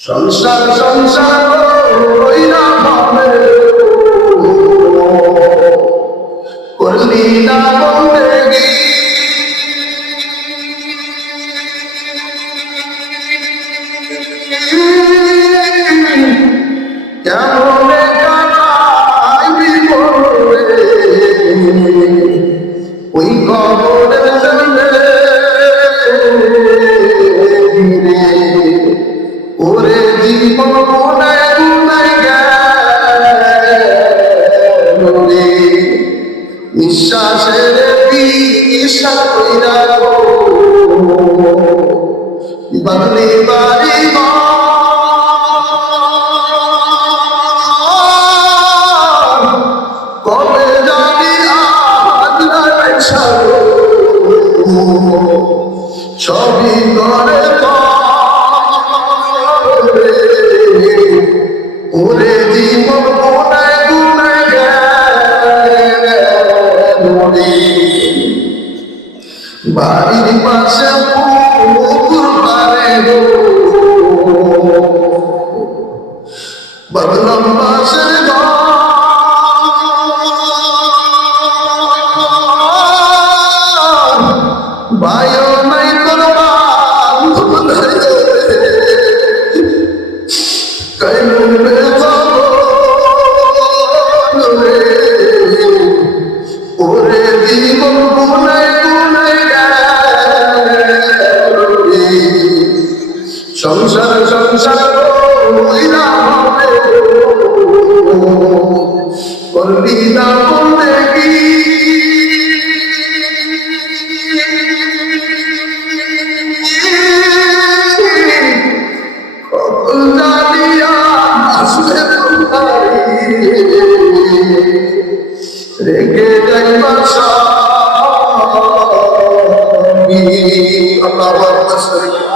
সংসার সংসার কইরা ভাবে করলি না বন্দেগি কেমনে কাটাইবি বলে ওই কবরের জন্যে ওরে জীবন গুনায় গুনায় গেল রে নিঃশ্বাসের বিশ্বাস কইরা গো বাদলি বাড়ি কবে জানি আজ সবই করে ওরে জীবন গুনায় গুনায় গেল রে বাড়ির পাশে পুকুর পারে গো বদলাম পাশের ঘর ভাইও নাই তোর বান্ধব নাই কেমনে যাব রে ওরে জীবন গুনায় গুনায় গেল রে সংসার সংসার কইরা হবে করবি না বন্দেগি কখন জানিয়া আসবে রেখে যাইবা সবই আল্লাহু আকবার।